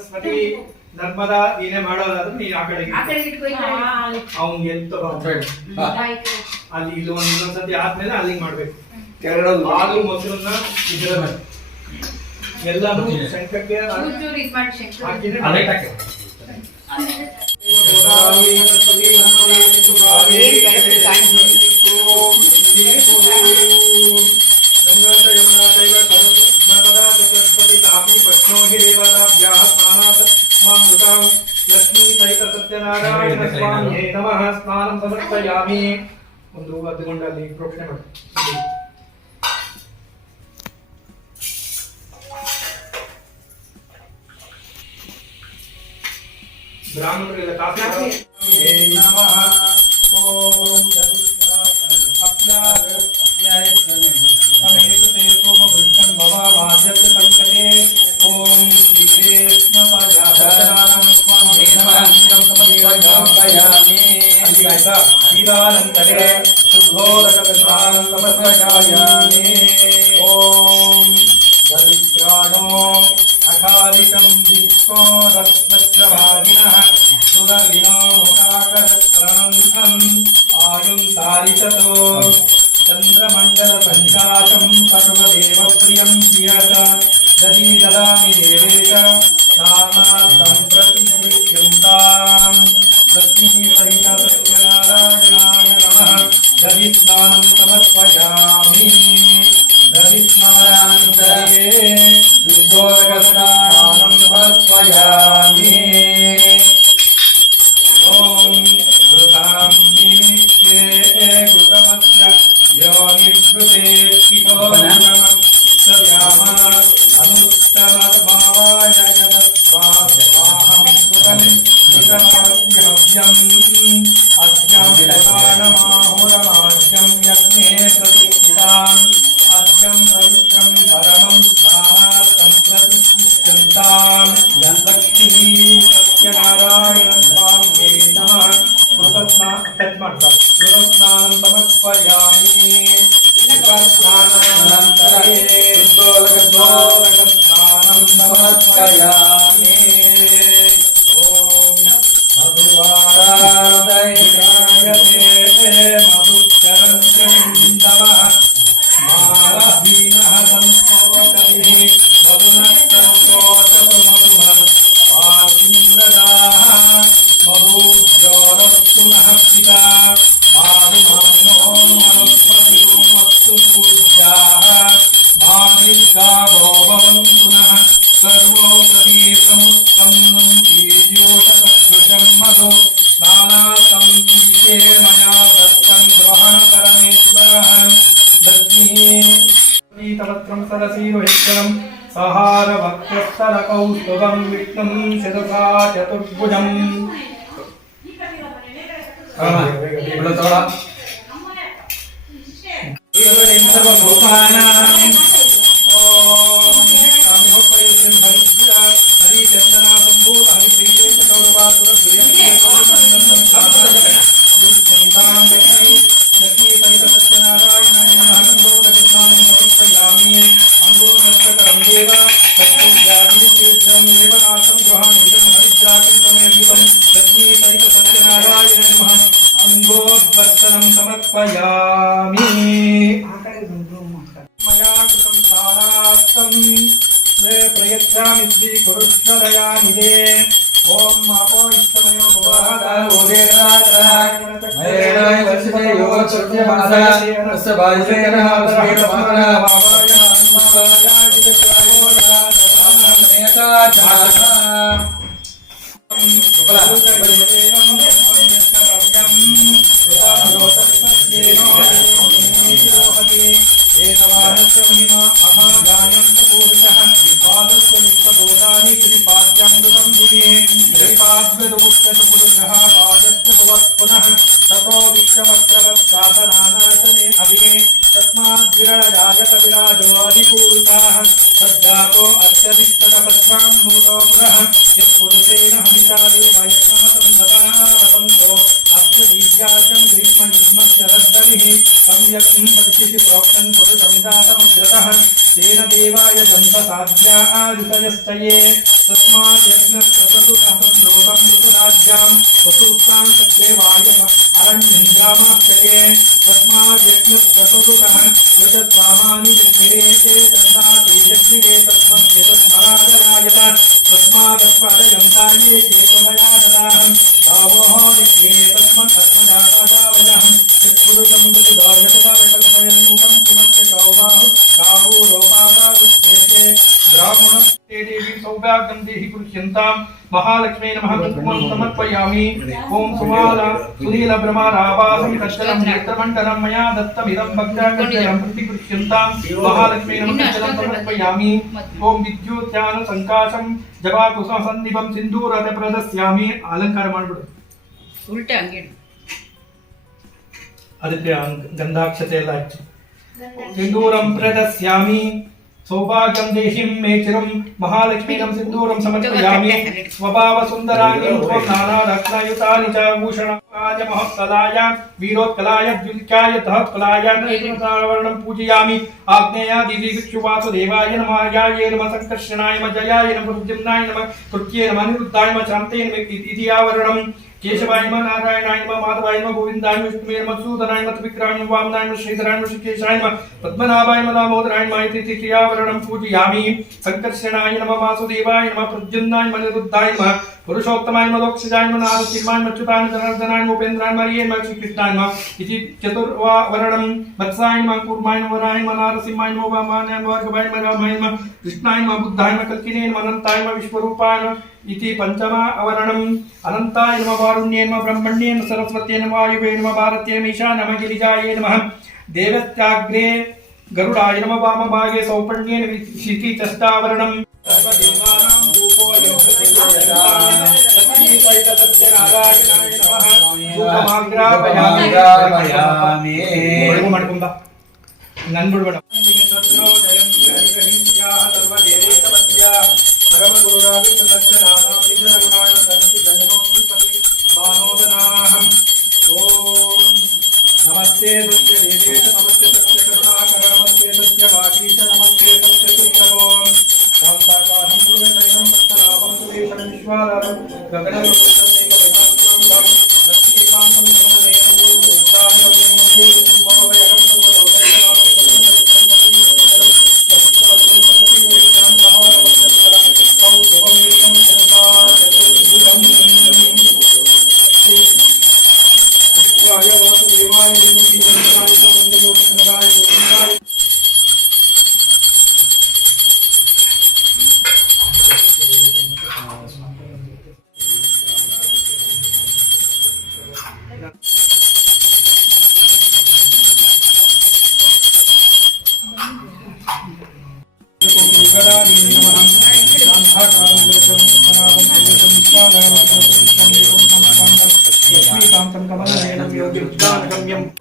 ಸರಸ್ವತಿ ನರ್ಮದಾ ನೀನೇ ಮಾಡೋದಾದ್ರೆ ನೀನು ಆ ಕಡೆಗೆ ಅವ್ನ್ ಎಂತ ಅಲ್ಲಿ ಇಲ್ಲಿ ಒಂದೊಂದ್ಸತಿ ಆದ್ಮೇಲೆ ಅಲ್ಲಿಗೆ ಮಾಡ್ಬೇಕು ಹಾಲು ಮೊಸರನ್ನ ಇದ್ರ ಎಲ್ಲಾನು ಶಂಕಕ್ಕೆ लक्ष्मी सहित सत्यनारायण स्वामी नमः स्नानं समर्पयामि ಒಂದು 10 ಗಂಟೆ ಅಲ್ಲಿ ಪ್ರೋಕ್ಷಣೆ ಮಾಡಿ ಬ್ರಾಹ್ಮಣರಿಗೆಲ್ಲ ಕಾಫಿ ನಮಃ ಓಂ ಅಪ್ಯಾಯ ಅಮೇಕತೆ ಸೋಮಭೃಷ್ಟಂ ಭವ ವಾದ್ಯತೆ ಸಂಕಟೆ ಓಂ ಶ್ರೀಕೃಷ್ಣ ಪಾದಾಚಾರಣಂ ಸ್ವಾಮಿ ನಮಃ ಸಮರ್ಪಯಾಮಿ ಅಲ್ಲಿಗಾಯ್ತಾ ೀರಾನಂತರೆ ಶುದ್ಧೋದಕವಿಧಾನಂ ಸಮರ್ಪಯಾಮಿ ಓಂ ದರಿದ್ರಾಣೋ ಅಕಾರಿತಂ ವಿಶ್ವೋ ರತ್ನಶ್ರವಾದಿನಃ ಸುರವಿನೋ ಮುಖಾಕರತ್ರಣಂ ಆಯುಂ ತಾರಿಸತೋ ಚಂದ್ರಮಂಡಲ ಪಂಚಾಶಂ ಸರ್ವದೇವ ಪ್ರಿಯಂ ಧಿಯತ ದದಿ ದದಾಮಿ ದೇವೇಶ ನಾನಾರ್ಥಂ ಪ್ರತಿಗೃಹ್ಯಂತಾಂ लक्ष्मी सहित सत्यनारायणाय नमः दधिस्नानं समर्पयामि दधिस्नानानन्तरे शुद्धोदकस्नानं समर्पयामि ॐ घृतां निमित्ते घृतमस्य योनिघृते स्थितो नमः अनुत्तमभावाय जगत्स्वाहं कृतं घृतमाद्यहव्यम् अद्यं पुराणमाहुरमाद्यं यज्ञे प्रतिष्ठिताम् अद्यं पवित्रं परमं स्नानार्थं प्रतिष्ठिताम् लक्ष्मी सत्यनारायण स्वामिने नमः घृतस्नानं समर्पयामि स्नानानन्तरे शुद्धोदकस्नानं समर्पयामि सहार वक्रस्तरकौस्तुभं विष्णुं शिरसा चतुर्भुजं अंगोद्वर्तनं समर्पयामि मया कृतं सारार्थं प्रयच्छामि स्वीकुरुष्व दयानिधे ओम आपो इष्टमयो प्रोक्तं पुरुषं जातमग्रतः तेन देवाय दन्तसाध्यादिशयश्चये तस्मात् यज्ञस्ततुतः लोकं ऋतुराज्यां वसूक्तां सत्येवाय अरण्यन्द्रामाश्रये तस्मात् यज्ञस्ततुतः यजस्वामानि जग्निरे दन्ताते जग्निरे तस्मद्यतस्मरादरायत तस्मादस्मदयन्ताये केतुमया ददाहं गावोः जग्निरे तस्मदस्मदातादावयहं यत्पुरुषं यदुदायतदावकल्पयन्मुखं किमस्य कौबाहु कावो लोपादा उच्यते ब्राह्मणस्ते देवी सौभाग्यं देहि पुरुष्यन्तां महालक्ष्मी नमः कुङ्कुमं समर्पयामि ॐ सुमाला सुनील भ्रमरावासं कच्चलं नेत्रमण्डलं मया दत्तमिदं भक्ताकञ्जलं प्रतिगृह्यन्तां महालक्ष्मी नमः कच्चलं समर्पयामि ॐ विद्युत्यान संकाशं जवाकुसंसन्निभं सिन्दूरते प्रदस्यामि अलंकार ಮಾಡ್ಬಿಡು ಉಲ್ಟೆ ಹಂಗೆ ಅದಕ್ಕೆ ಗಂಧಾಕ್ಷತೆ ಎಲ್ಲ ಹಚ್ಚಿ सिन्दूरं प्रदस्यामि सौभाग्यं देहिं मे चिरं महालक्ष्मीनं सिन्दूरं समर्पयामि स्वभाव सुन्दराणि नानारत्नयुतानि च भूषणाय महत्कलाय वीरोत्कलाय द्विल्क्याय तहत्कलाय वर्णं पूजयामि आग्नेयादिविक्षुवासुदेवाय नमः याय नमः संकर्षणाय नमः जयाय नमः प्रद्युम्नाय नमः कृत्ये नमः अनिरुद्धाय नमः शान्ते नमः इति आवरणं केशवाय नमः नारायणाय नमः माधवाय नमः गोविन्दाय नमः विष्णुवे नमः सूदनाय नमः त्रिविक्रमाय नमः वामनाय नमः श्रीधराय नमः ऋषिकेशाय नमः पद्मनाभाय नमः दामोदराय नमः इति क्रियावरणं पूजयामि संकर्षणाय नमः वासुदेवाय नमः प्रद्युम्नाय नमः अनिरुद्धाय नमः पुरुषोत्तमाय नमः लोकसिजाय नमः नारसिंहाय नमः अच्युताय नमः जनार्दनाय नमः उपेन्द्राय नमः हरिये नमः श्रीकृष्णाय नमः इति चतुर्वरणं वत्साय नमः कूर्माय नमः वराय नमः नारसिंहाय नमः वामनाय नमः भार्गवाय नमः रामाय नमः कृष्णाय नमः बुद्धाय नमः कल्किने नमः अनन्ताय नमः विश्वरूपाय नमः इति पंचम अवरणम् अनन्ताय नमः वारुण्ये नमः ब्रह्मण्ये नमः सरस्वत्यै नमः वायुवे नमः भारत्यै नमः ईशान्ये नमः गिरिजायै नमः देवत्याग्रे गरुडाय नमः वामभागे सौपण्ये नमः शिखि चष्टावरणम् सर्वदेवानां रूपोऽयं सत्यनारायणाय नमः धूपमाग्रापयामि ಮಾಡ್ಕೊಂಬ ನನ್ ಬಿಡಬೇಡ परम गुरुरावि सदस्यनानां निजरगुणाय सन्ति जन्मोत्पत्ति मानोदनाहम् ओम नमस्ते सत्य देवेश नमस्ते सत्य करुणाकर नमस्ते सत्य वागीश नमस्ते सत्य सुप्रभोम शान्ताकारं पूर्णशयनं पद्मनाभं सुरेशं विश्वाधारं गगनसुतं लक्ष्मीकान्तं कमलनयनं उद्दारं भवभयहं लक्ष्मीकान्तं कमलनयनं योगिर्ज्ञानगम्यम्